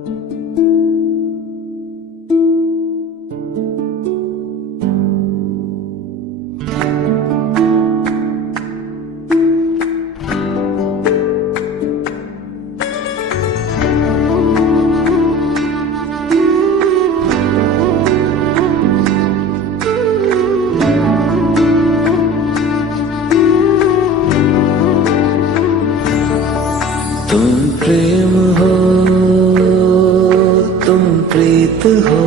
तुम प्रेम हो, तुम प्रीत हो,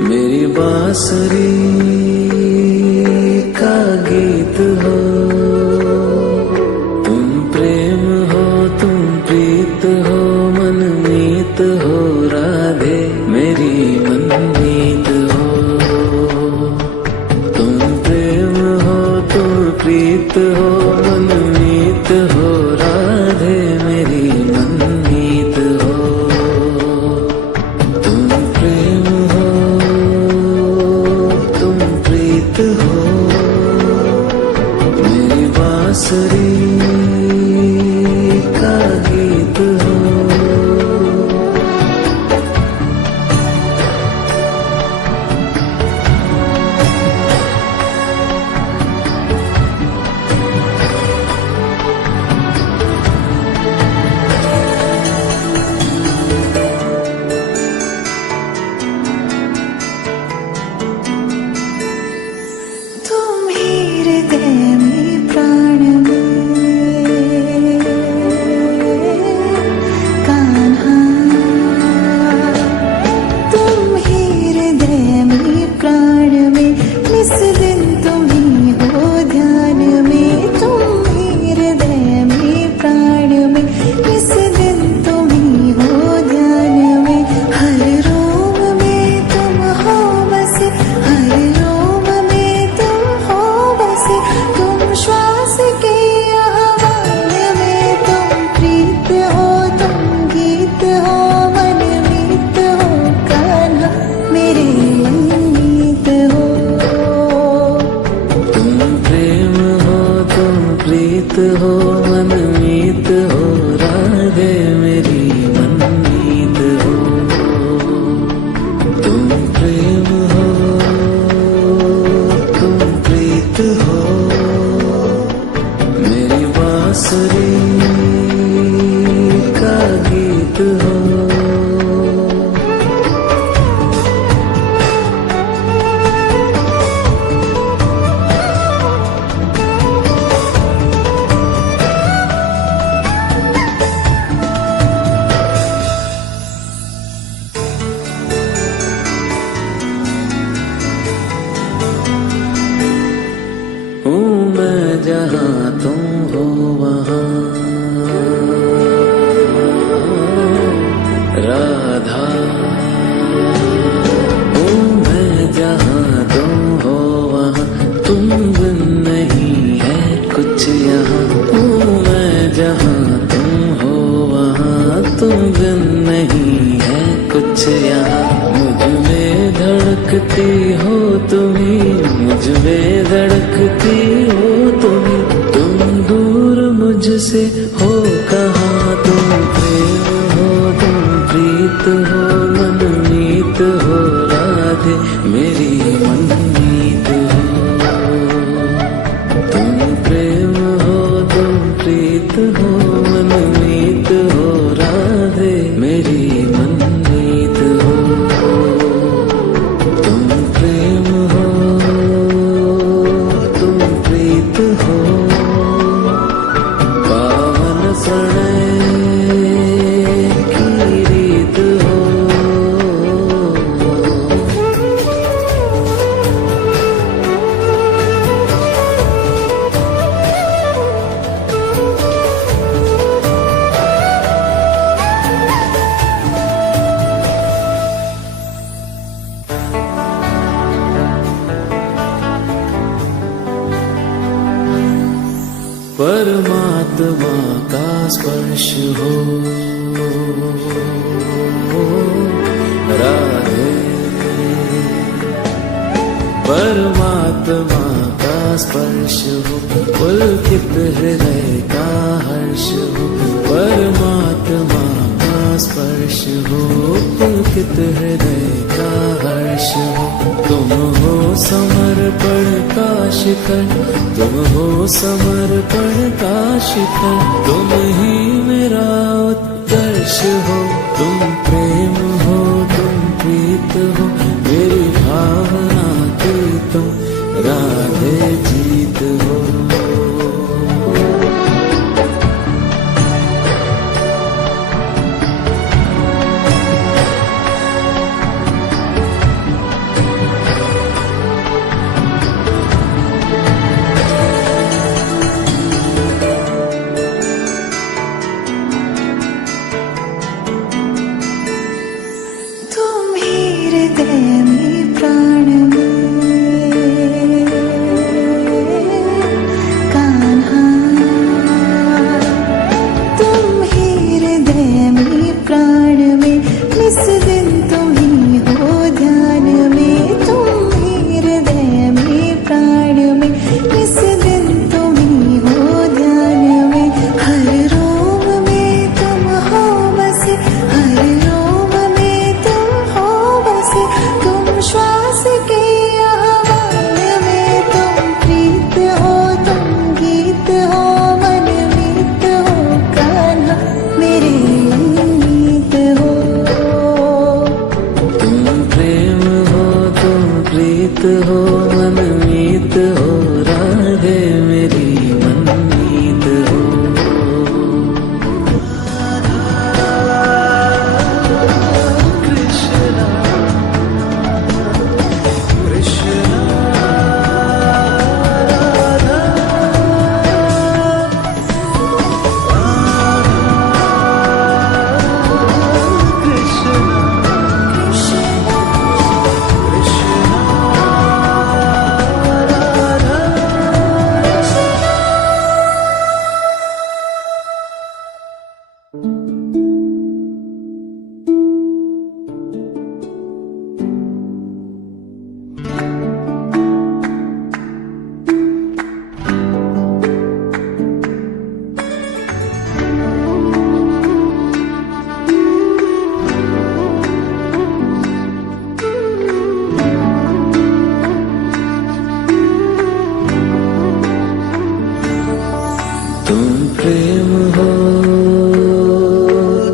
मेरी बांसुरी का गीत हो। तुम प्रेम हो, तुम प्रीत हो, मनमीत हो, राधे मेरी मनमीत हो। तुम प्रेम हो, तुम प्रीत हो, मनमीत हो, राधे मेरी मनमीत हो। तुम प्रेम हो, तुम प्रीत हो, मेरी बांसुरी का गीत हो। प्रीत हो, मनमीत हो, राधे मेरी मनमीत हो। तुम प्रेम हो, तुम प्रीत हो, मेरी बांसुरी का गीत हो। जहाँ तुम हो वहाँ राधा, हूँ मैं जहाँ तुम हो वहाँ, तुम बिन नहीं है कुछ यहाँ। हूँ मैं जहाँ तुम हो वहाँ, तुम बिन नहीं है कुछ यहाँ। मुझ में धड़कती हो तुम्ही, मुझ में धड़कती हो तुम्ही, तुम दूर मुझसे हो कहाँ। तुम प्रेम हो, तुम प्रीत हो, मनमीत हो, राधे मेरी मनमीत हो। तुम प्रेम हो, तुम प्रीत हो, मनमीत हो, राधे मेरी मनमीत हो। तुम प्रेम हो, तुम प्रीत हो, पावन प्रणय की रीत हो। परमात्मा का स्पर्श हो राधे, परमात्मा का स्पर्श हो, पुलकित हृदय का हर्ष हो। परमात्मा का स्पर्श हो, पुलकित हृदय का हर्ष हो। तुम हो समर्पण का शिखर, तुम हो समर्पण का शिखर। तुम ही मेरा उत्कर्ष हो, तुम प्रेम हो, तुम प्रीत हो। मेरी भावना की तुम राधे जीत हो। हो मनमीत हो, राधे मेरी मनमीत हो। कृष्णा कृष्णा राधा कृष्णा तुम प्रेम हो,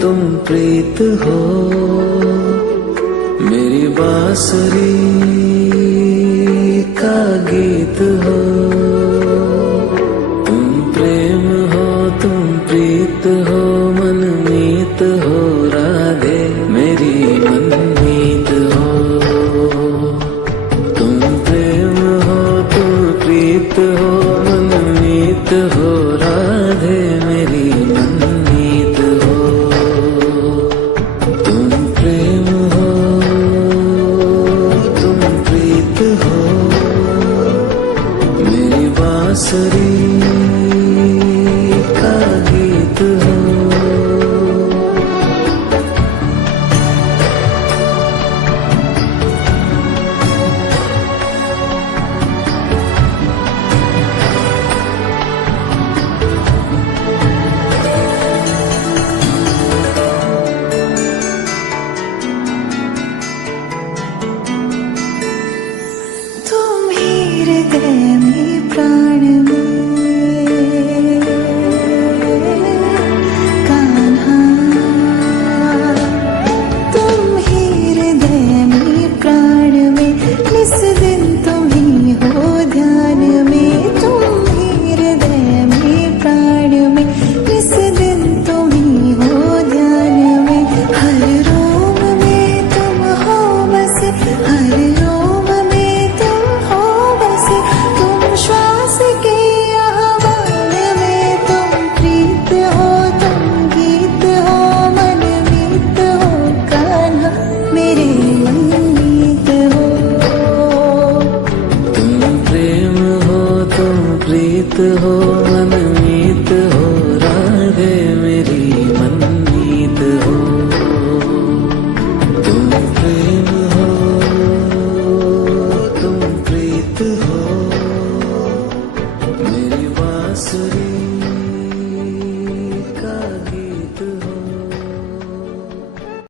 तुम प्रीत हो। मेरी बांसुरी का गीत हो।